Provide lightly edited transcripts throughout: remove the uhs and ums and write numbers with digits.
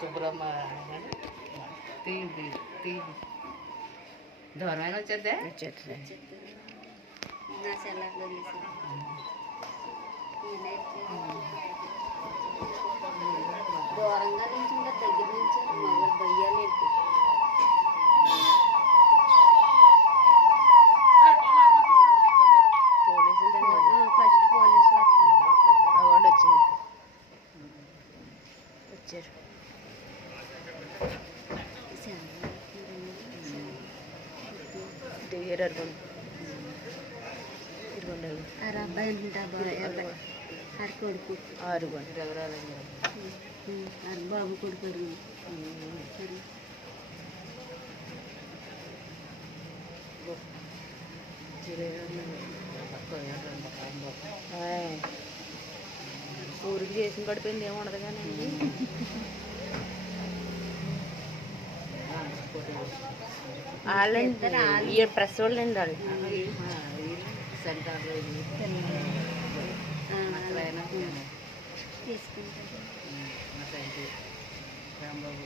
సుబ్రహ్మణ్యం తీది తీది దూరమైన వచ్చేద్దే దూరంగా నుంచి దగ్గర నుంచి దయ్యాలు పోలీసులు ఫస్ట్ పోలీసులు అవార్డు వచ్చింది వచ్చారు అబ్బాయి అనుకుంటా కొడుకు 6 బాబు కొడుకు ఊరికి చేసిన పడిపోయింది ఏమి ఉండదు కానీ వాళ్ళండి ప్రెస్ వాళ్ళు అండి వాళ్ళు సెంటర్ తీసుకుంటారు రాంబాబు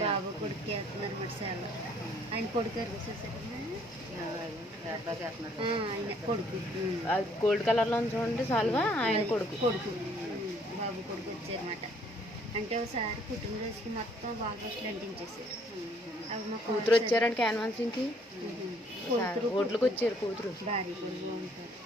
బాబు కొడుకు వేస్తున్నారు మరి సార్ ఆయన కొడుకు ఆయన కొడుకు గోల్డ్ కలర్లో చూడండి సాల్వా ఆయన కొడుకు బాబు కొడుకు వచ్చారన్నమాట అంటే ఒకసారి పుట్టినరోజుకి మొత్తం బాగా అంటించేసారు కూతురు వచ్చారండి క్యాన్వాన్స్ నుంచి ఓట్లకు వచ్చారు కూతురు భార్య కొడుకు ఉంటారు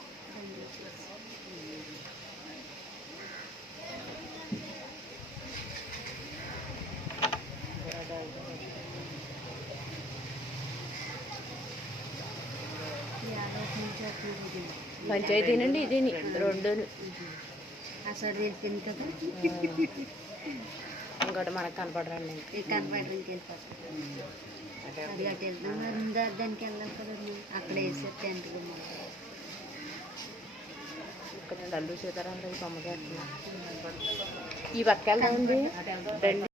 పంచాయతీ నుండి ఇది రెండు అసలు తెలిపింది కదా ఇంకోటి మనకు కనపడరండి కనపడడానికి వెళ్ళిపోతాం అది అటు వెళ్తాం దానికి వెళ్ళాలి కదండి అక్కడ వేసారు టెంట్ ఇక్కడ లల్లు సీతారాం బొమ్మగా ఈ పక్క వెళ్దామండి